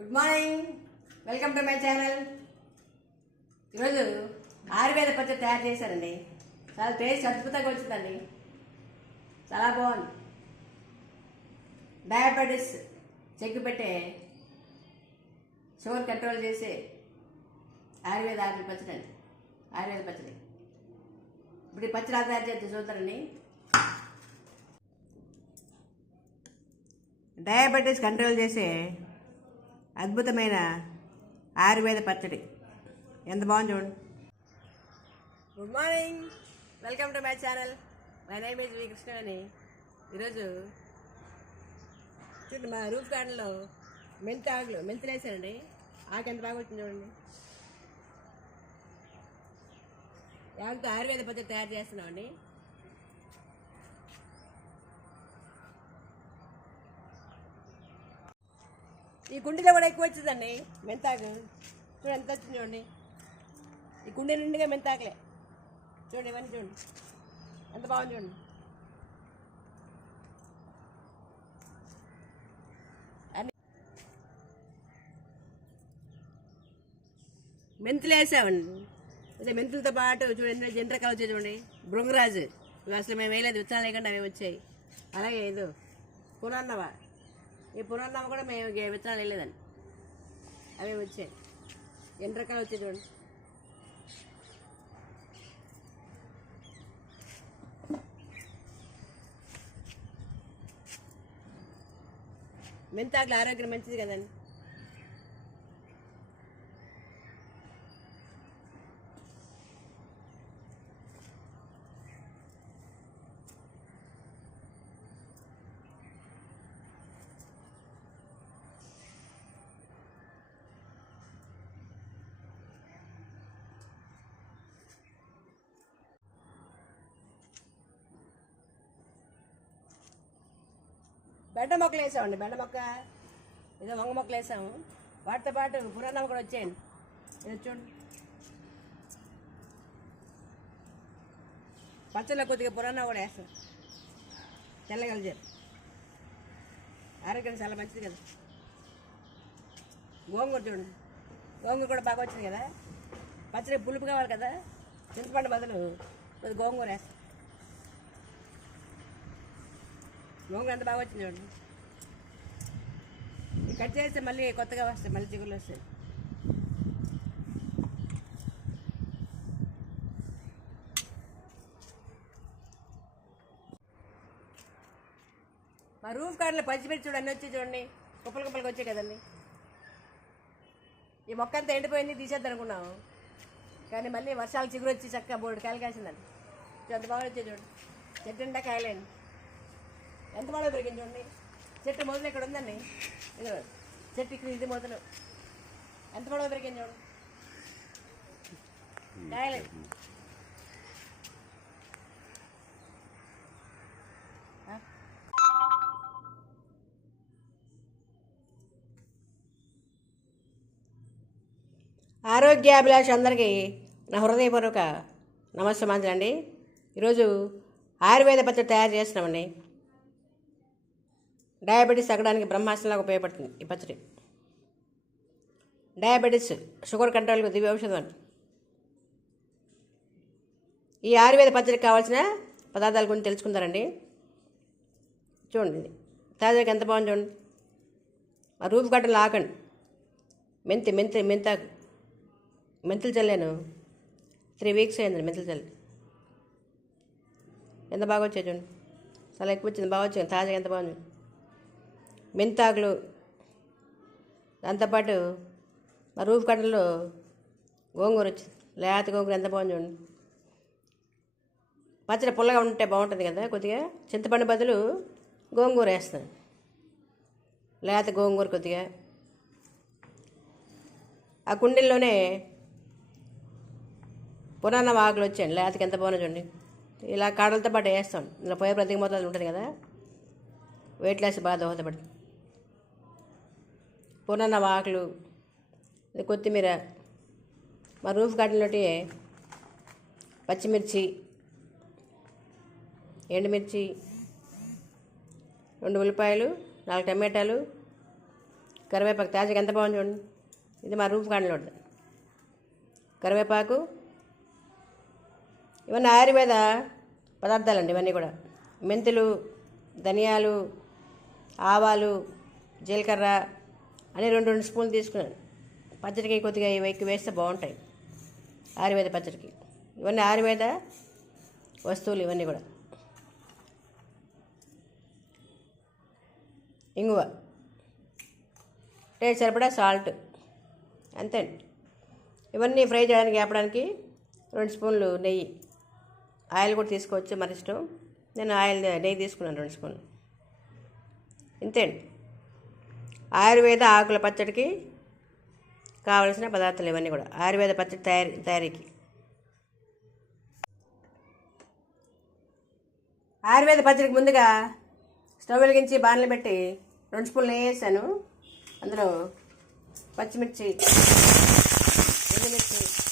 Good morning. Welcome to my channel. ఈరోజు ఆయుర్వేద పచ్చడి తయారు చేశానండి చాలా టేస్ట్ అద్భుతంగా వచ్చిందండి. చాలా బాగుంది. డయాబెటీస్ చెక్ పెట్టే షుగర్ కంట్రోల్ చేసే ఆయుర్వేద ఆయుర్వేద పచ్చడి అండి. ఆయుర్వేద పచ్చడి. ఇప్పుడు ఈ పచ్చడి తయారు చేస్తే చూద్దారండి డయాబెటీస్ కంట్రోల్ చేసే అద్భుతమైన ఆయుర్వేద పచ్చడి. ఎంత బాగుంది చూడండి good morning welcome to my channel my name is V Krishnaveni ఈరోజు చూడండి మా రూఫ్ గార్డెన్లో మెంతి ఆకులు మెంతులు వేసానండి ఆకు ఎంత బాగా వచ్చింది చూడండి. ఎవరితో ఆయుర్వేద పచ్చడి తయారు చేస్తున్నామండి. ఈ కుండీలో కూడా ఎక్కువ వచ్చిందండి మెంతాకు. చూడండి ఎంత వచ్చింది చూడండి. ఈ గుండె నిండుగా మెంతాకులే. చూడండి ఇవన్నీ చూడండి. ఎంత బాగుంది చూడండి. మెంతులు వేసామండి. అదే మెంతులతో పాటు చూడండి జంట్రకాలు వచ్చాయి చూడండి. భృంగరాజు ఇవి అసలు మేము వేయలేదు. విత్తనాలు లేకుండా అవి వచ్చాయి. అలాగే ఏదో కొనన్నవా ఈ పునర్నవ కూడా మేము విత్తనాలు వేయలేదండి. అవి వచ్చాయి. ఎన్ని రకాలు వచ్చాయి చూడండి. మెంతాకులు ఆరోగ్యం మంచిది కదండి. బెండ మొక్కలు వేసామండి బెండ మొక్క. ఏదో వంగ మొక్కలు వేసాము. వాటితో పాటు పురాణం కూడా వచ్చాయండి. ఇది చూడండి పచ్చళ్ళ కొద్దిగా పురాణం కూడా వేస్తాం. తెల్లగలిజారు ఆరోగ్యానికి చాలా మంచిది కదా. గోంగూర చూడండి. గోంగూర కూడా బాగా వచ్చింది కదా. పచ్చడి పులుపు కావాలి కదా. చింతపండు బదులు కొద్దిగా గోంగూర వేస్తాం. గోంగూర ఎంత బాగా వచ్చింది చూడండి కట్ చేస్తే మళ్ళీ కొత్తగా వస్తాయి మళ్ళీ చిగుళ్ళు వస్తాయి. మా రూఫ్ కార్లో పచ్చిమిర్చి చూడండి అన్నీ వచ్చి చూడండి. కుప్పలు కుప్పలకి వచ్చాయి కదండి. ఈ మొక్క అంతా ఎండిపోయింది తీసేద్దాం అనుకున్నాము. కానీ మళ్ళీ వర్షాలు చిగురు వచ్చి చక్కగా బోర్డు కాయలు కాసిందండి. ఎంత బాగా వచ్చాయి చూడండి చెట్టు కాయలేండి. ఎంత బాగా పెరిగింది చూడండి. చెట్టు మొదలు ఇక్కడ ఉందండి? ఇది చెట్టు ఇక్కడ ఇది మొదలు. ఎంత బాగా పెరిగింది చూడండి కాయలే ఆరోగ్యాభిలాష అందరికీ నా హృదయపూర్వక నమస్తే అండి. ఈరోజు ఆయుర్వేద పచ్చడి తయారు చేస్తున్నామండి. డయాబెటీస్ తగ్గడానికి బ్రహ్మాసనలాగా ఉపయోగపడుతుంది ఈ పచ్చడి. డయాబెటీస్ షుగర్ కంట్రోల్కి దివ్య ఔషధం అండి ఈ ఆయుర్వేద పచ్చడికి కావాల్సిన పదార్థాల గురించి తెలుసుకుంటారండి చూడండి ఇది. తాజాగా ఎంత బాగుంది చూడండి. ఆ రూపు గడ్డలు ఆకండి మెంతి మెంతి మెంతాకు మెంతులు చల్లాను. త్రీ వీక్స్ అయిందండి మెంతులు చల్లి. ఎంత బాగా వచ్చాయి చూడండి. చాలా ఎక్కువ వచ్చింది బాగా వచ్చింది తాజాగా ఎంత బాగుంది మెంతాకులు. దాంతోపాటు మా రూఫ్ కట్టలో గోంగూర వచ్చింది. లేత గోంగూర ఎంత బాగుంది చూడండి. పచ్చడి పుల్లగా ఉంటే బాగుంటుంది కదా కొద్దిగా. చింతపండు బదులు గోంగూర వేస్తాను. లేత గోంగూర కొద్దిగా. ఆ కుండీల్లోనే పురాణ ఆకులు వచ్చాయండి. లేతకి ఎంత బాగున్నా చూడండి. ఇలా కాడలతో పాటు వేస్తాం. ఇలా పోయే ప్రతి మోతాదు ఉంటుంది కదా. వెయిట్ లాస్ బాగా దోహదపడుతుంది. పూర్ణన్న ఆకులు కొత్తిమీర మా రూఫ్ గార్డెన్లోటి పచ్చిమిర్చి ఎండుమిర్చి రెండు ఉల్లిపాయలు నాలుగు టమాటాలు కరివేపాకు. తాజాగా ఎంత బాగుంది చూడండి. ఇది మా రూఫ్ గార్డెన్లో కరివేపాకు ఇవన్నీ ఆయుర్వేద పదార్థాలండి ఇవన్నీ కూడా. మెంతులు ధనియాలు ఆవాలు జీలకర్ర అని రెండు రెండు స్పూన్లు తీసుకున్నాను. పచ్చడికి కొద్దిగా ఇవి ఎక్కువ వేస్తే బాగుంటాయి. ఆయుర్వేద పచ్చడికి. ఇవన్నీ ఆయుర్వేద వస్తువులు ఇవన్నీ కూడా. ఇంగువ. టేస్ట్ సరిపడా సాల్ట్. అంతే. అండి ఇవన్నీ ఫ్రై చేయడానికి వేపడానికి రెండు స్పూన్లు నెయ్యి. ఆయిల్ కూడా తీసుకోవచ్చు మరి ఇష్టం. నేను ఆయిల్ నెయ్యి తీసుకున్నాను రెండు స్పూన్లు. ఇంతే. అండి ఆయుర్వేద ఆకుల పచ్చడికి కావలసిన పదార్థాలు ఇవన్నీ కూడా. ఆయుర్వేద పచ్చడి తయారీ తయారీకి. ఆయుర్వేద పచ్చడికి ముందుగా స్టవ్ వెలిగించి బాణలు పెట్టి రెండు స్పూన్లు వేసాను. అందులో పచ్చిమిర్చి ఎండుమిర్చి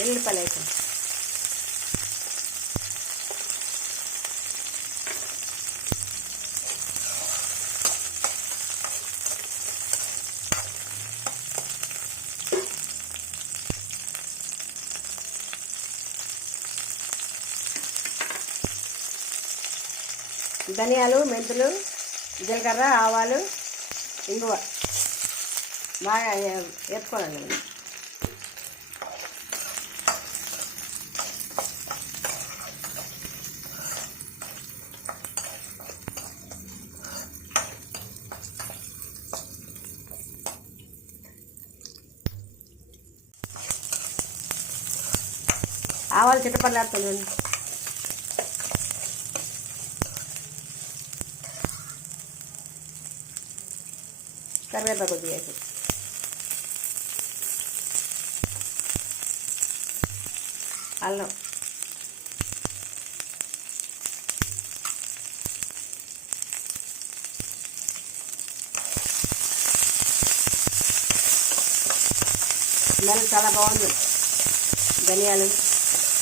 ఎల్లిపాయలు వేసాను ధనియాలు మెంతులు జీలకర్ర ఆవాలు ఇంగువ. బాగా ఏ- వేపుకోవాలండి ఇవి. ఆవాలు చిట్టపడలాడుతుంది కరివేపాకు కొద్దిగా వేసి అల్లం స్మెల్ చాలా బాగుంది ధనియాలు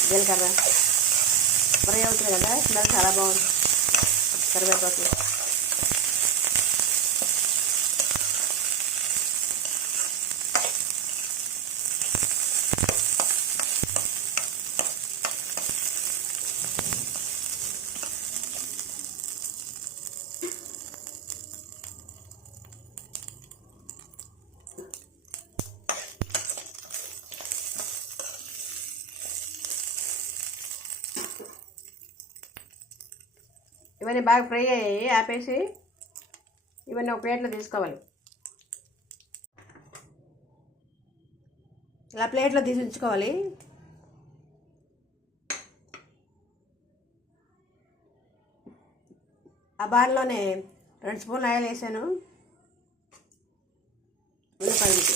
జీలకర్ర ఫ్రై అవుతుంది కదా స్మెల్ చాలా బాగుంది. కరివేపాకు ఇవన్నీ బాగా ఫ్రై అయ్యాయి ఆపేసి ఇవన్నీ ఒక ప్లేట్లో తీసుకోవాలి. ఇలా ప్లేట్లో తీసి ఉంచుకోవాలి. ఆ బాణలోనే రెండు స్పూన్లు ఆయిల్ వేసాను. ఉల్లిపాయలకి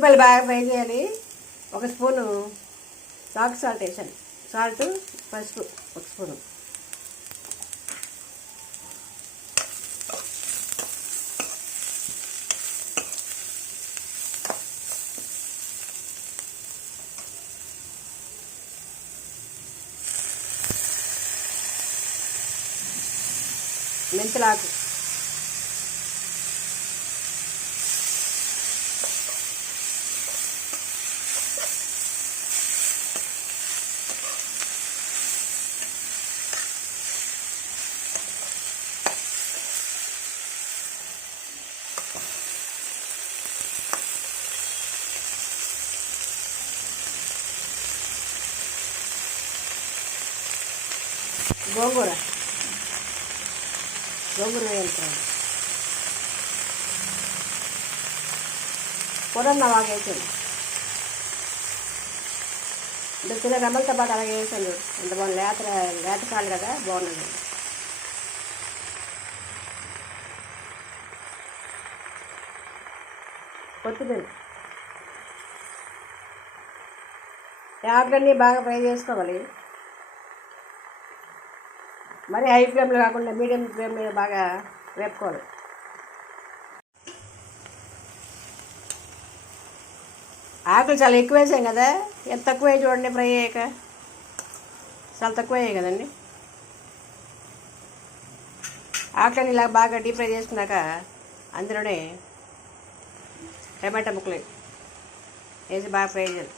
ఉల్లిపాయలు బాగా ఫ్రై చేయాలి. ఒక స్పూను రాక్ సాల్ట్ వేసాను. సాల్ట్ పసుపు ఒక స్పూను. మెంతులాకు. గోంగూర. గోంగూర వేయాలి బాగా వేసాను ఇప్పుడు చిన్న గమ్మలతో పాటు అలాగే వేసాను చూడు. ఎంత బాగుంది. లేత లేత కాలు కదా బాగున్నది కొత్తిమీర. ఆకులన్నీ బాగా ఫ్రై చేసుకోవాలి. మరి హై ఫ్లేమ్లో కాకుండా మీడియం ఫ్లేమ్ మీద బాగా వేపుకోవాలి. ఆకులు చాలా ఎక్కువ వేసాం కదా? ఎంత తక్కువ చూడండి ఫ్రై అయ్యాక. చాలా తక్కువ అయ్యాయి కదండి? ఆకులని ఇలా బాగా డీప్ ఫ్రై చేసుకున్నాక అందులోనే టమాటా ముక్కలు వేసి బాగా ఫ్రై చేయాలి.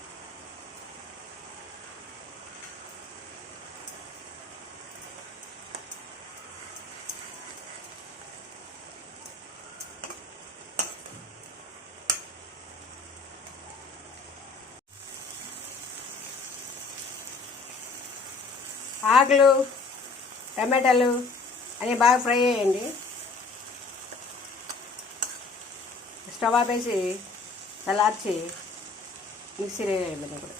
ఆకులు టమాటాలు అన్నీ బాగా ఫ్రై చేయండి స్టవ్ ఆపేసి చల్లార్చి మిక్సీ వేయండి కూడా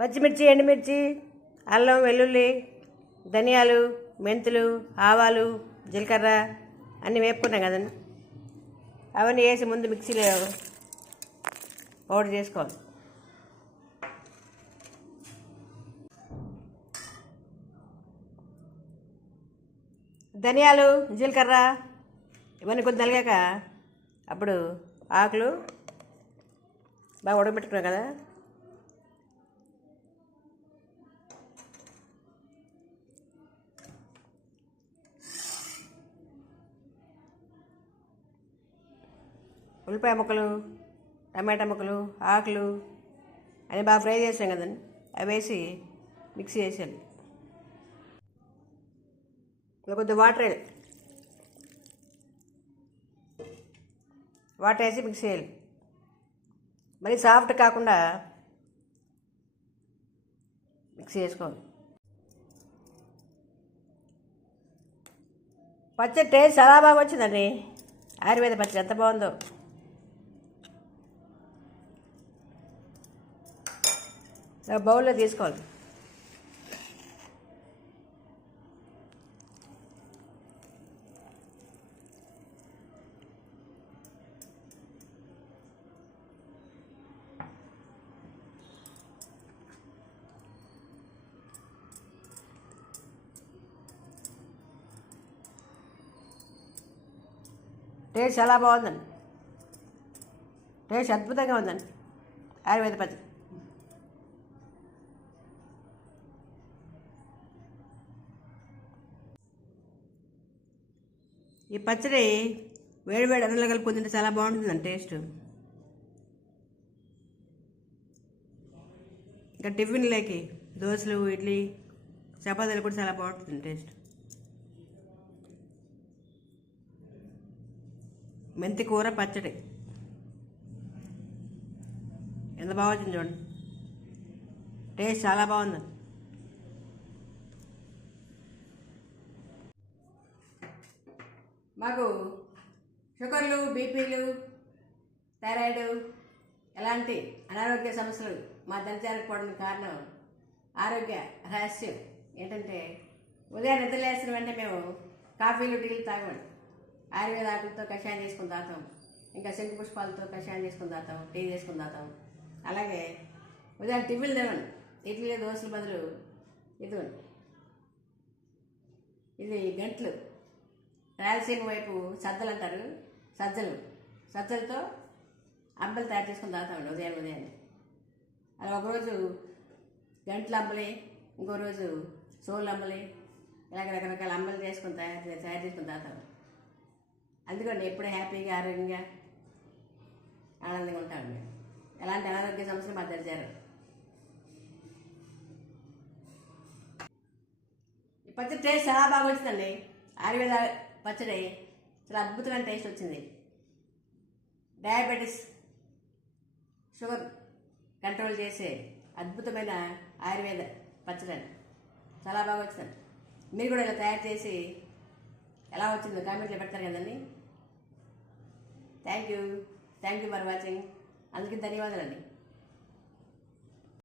పచ్చిమిర్చి ఎండుమిర్చి అల్లం వెల్లుల్లి ధనియాలు మెంతులు ఆవాలు జీలకర్ర అన్నీ వేపుకున్నాం కదండి అవన్నీ వేసి ముందు మిక్సీలో పౌడర్ చేసుకోవాలి. ధనియాలు జీలకర్ర ఇవన్నీ కొంచెం నలిగాక అప్పుడు ఆకులు బాగా ఉడకబెట్టుకున్నాం కదా. ఉల్లిపాయ ముక్కలు టమాటా ముక్కలు ఆకులు అవి బాగా ఫ్రై చేసాం కదండి. అవి వేసి మిక్సీ వేసేయాలి ఇంకా కొద్దిగా వాటర్ వేయాలి. వాటర్ వేసి మిక్స్ చేయాలి. మరి సాఫ్ట్ కాకుండా మిక్స్ చేసుకోవాలి. పచ్చడి టేస్ట్ చాలా బాగా వచ్చిందండి. ఆయుర్వేద పచ్చడి ఎంత బాగుందో. బౌల్లో తీసుకోవాలి. టేస్ట్ చాలా బాగుందండి. టేస్ట్ అద్భుతంగా ఉందండి. ఆయుర్వేద పద్ధతి. ఈ పచ్చడి వేడి వేడి అన్నంలో కలిపి పొందింటే చాలా బాగుంటుందండి టేస్ట్. ఇంకా టిఫిన్లోకి దోశలు ఇడ్లీ చపాతీలు కూడా చాలా బాగుంటుంది టేస్ట్. మెంతి కూర పచ్చడి. ఎంత బాగా చూడండి. టేస్ట్ చాలా బాగుంది. మాకు షుగర్లు బీపీలు థైరాయిడ్ ఎలాంటి అనారోగ్య సమస్యలు మా దరిచేరకపోవడానికి కారణం ఆరోగ్య రహస్యం ఏంటంటే ఉదయం నిద్రలేసిన వెంటనే మేము కాఫీలు టీలు తాగమండి ఆయుర్వేద ఆకులతో కషాయం చేసుకుని తాగుతాం. ఇంకా శంకు పుష్పాలతో కషాయం చేసుకుని తాగుతాం టీ చేసుకుని తాగుతాం. అలాగే ఉదయం టిఫిన్లు తినండి ఇడ్లీ దోశల బదులు ఇదిగోండి. ఇది గంటలు. రాయలసీమ వైపు సజ్జలు అంటారు. సజ్జలు. సజ్జలతో అంబలు తయారు చేసుకుని తాగుతామండి ఉదయం ఉదయాన్నే అలా ఒకరోజు గంటల అంబలి ఇంకో రోజు సోళ్ళు అంబలి ఇలాగ రకరకాల అంబలు చేసుకుని తయారు తయారు చేసుకుని తాగుతాం. అందుకని ఎప్పుడూ హ్యాపీగా ఆరోగ్యంగా ఆనందంగా ఉంటామండి ఎలాంటి అనారోగ్య సమస్యలు మా దగ్గర ఈ పచ్చడి టేస్ట్ చాలా బాగా వచ్చిందండి. ఆయుర్వేద పచ్చడి చాలా అద్భుతమైన టేస్ట్ వచ్చింది. డయాబెటీస్ షుగర్ కంట్రోల్ చేసే అద్భుతమైన ఆయుర్వేద పచ్చడి. చాలా బాగా వచ్చింది మీరు కూడా ఇలా తయారు చేసి ఎలా వచ్చిందో కామెంట్లో పెడతారు కదండి. Thank you thank you for watching అందుకే ధన్యవాదాలండి.